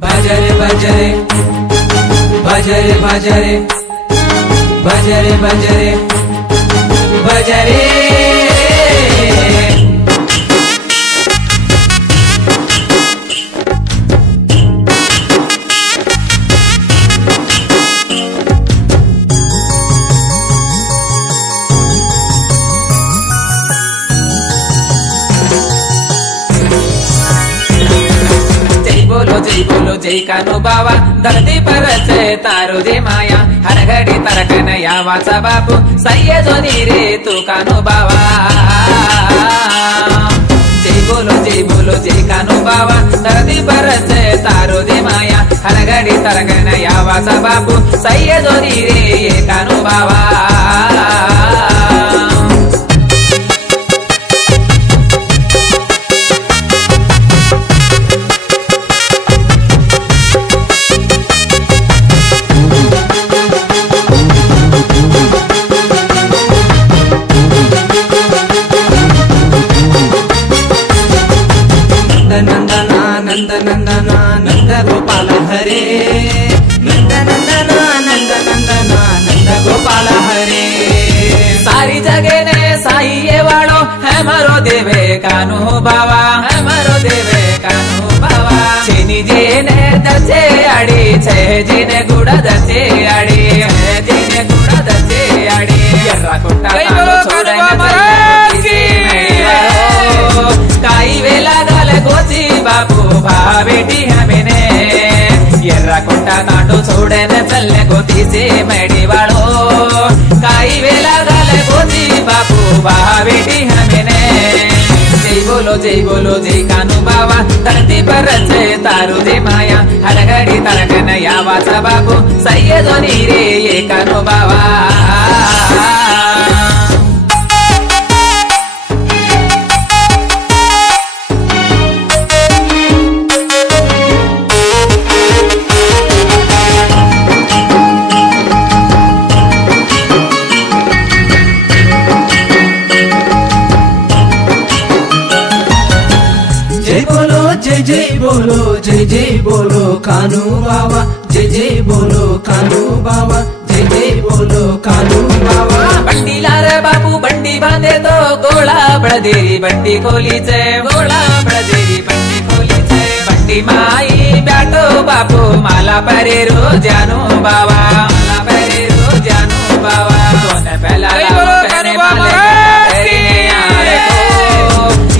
भजरे भजरे भजरे भजरे भजरे भजरे भजरे जय बोलो जय कान्हो बाबा धरती पर तारो जे माया हर घड़ी तरकन यावाचा बापू सह्य जोनी रे तू कान्हो बाबा। जय बोलो जय कान्हो बाबा धरती पर तारो जे माया हर घड़ी तरकन यावाचा बापू सह्य जोनी रे ये कान्हो बाबा। नंद नंदना नंद गोपाल हरे नंद नंदना नंद नंदना नंद गोपाल हरे। सारी जगे ने साई ये वाड़ो है मारो देवे कान्हो बाबा है मारो देवे कान्हो बाबा। छेनी जे ने दचे आड़ी छे जे ने गुड़ा दचे आड़ी छे जे ने गुड़ा दचे आड़ी यर्रा कोट्टा कानो छोड़े काई वेला गल गोची बापू भा बेटी हमें यर्रा कोट्टा कांडो छोड़े न चलने गोती से मेडी वालो काई वेला गल गोची बापू भा बेटी हमें। जय बोलो जय कान्हो बाबा धरती पर तारो जे माया हर घड़ी तरकन यावाचा बापू सह्य जोनी रे ये कान्हो बाबा। जय बोलो कान्हो बाबा जय बोलो कान्हो बाबा जय बोलो कान्हो बाबा। बंडी लार बापू बंडी बांधे तो गोला बड़देरी बंडी खोली चे गोला बड़देरी बंडी खोली चे बंडी माई बैठो बापू माला परे रो जानू बाबा माला परे रो जानू बाबा। दोन पहला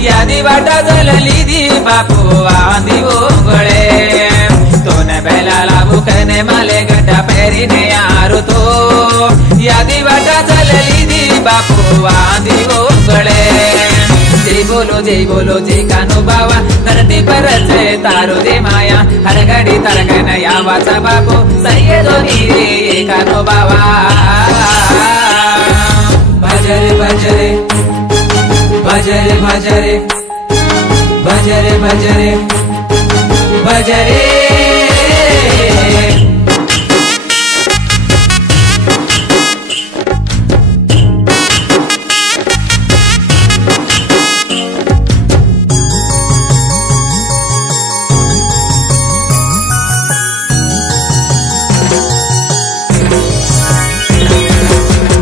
यादी बाटा जल लीदी बापू आंधी वो गळे तोन बेला लाभू कने माले गड्ढा पैरी ने यारो तो यादी बाटा जल लीदी बापू आंधी वो गळे। जय बोलो जय कान्हो बाबा धरती पर तारो जे माया हर घड़ी तरकन यावाचा बापू सह्य जोनी रे ये कान्हो बाबा। भजरे भजरे भजरे भजरे भजरे भजरे भजरे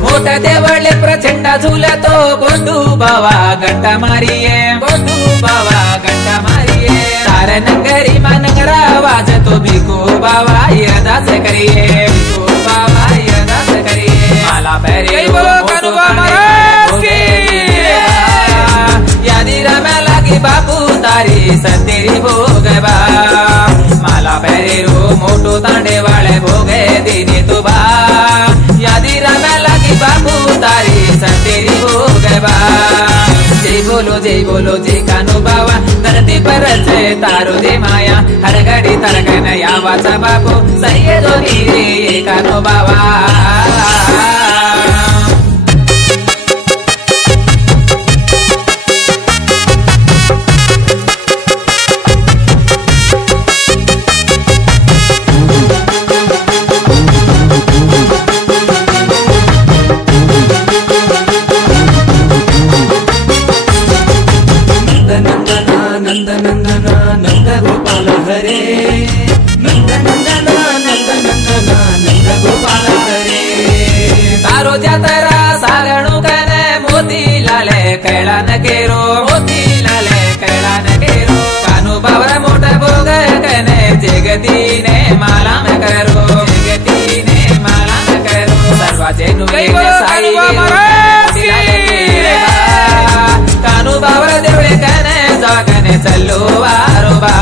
मोठा देवळे प्रचंड झुला तो बोंडू बाबा गट्टा मारिये बोंडू बाबा गट्टा मारिये तार नंगरी मनगरा वाज तो भिको बाबा यदास करिए भिको बाबा यदास करिए माला पैरे कान्हो महाराज की यादी रमा लागी बापू तारी सतेरी भोगबा माला पैरे रो मोटो तांडे वाले भोगे दीनी तुबा यादी रमा लागी बापू तारी सतेरी भोगबा। जय बोलो जय कान्हो बाबा धरती पर तारो जे माया हर घड़ी तरकन यावाचा बापू सह्य जोनी रे ये कान्हो बाबा। नंद नंदना नंद नंदना नंद गोपाल हरे नंद नंदना नंद नंदना नंद गोपाल हरे तारो जातरा सागणु कने मोती लाले कैलान केरो मोती लाले कैलान केरो कानु बावर मोठ भोग कने जगतीने माला में करो जगतीने माला में करो सर्वाचे नुले साई कानु बावर देवळे कने जागने चलो वारोबा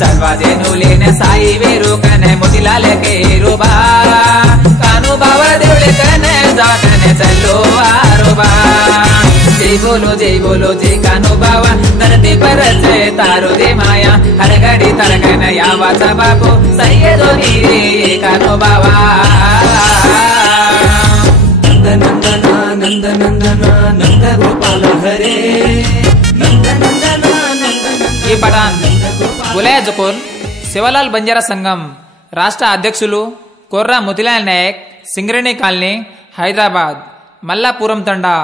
सर्वाचे नुले साई वीरू कने मोतीलाल केरुबा कानु बावर देवळे कने जागने चलो वारोबा जय बोलो जय कानु बाबा धरती पर से तारो दे माया हर घड़ी तरकन यावाचा बापू सय्यदो नीरे ये कानु बाबा नंद नंदना नंद नंदना नंद गोपाल हरे नंद नंदना नंद ఈ పఠాన్ గులయ జుకున్ శివలాల్ బంజారా సంఘం రాష్ట్ర అధ్యక్షులు కొర్రా ముతిలాల్ నాయక్ సింగరేణి కాలనీ హైదరాబాద్ మల్లాపురం తండా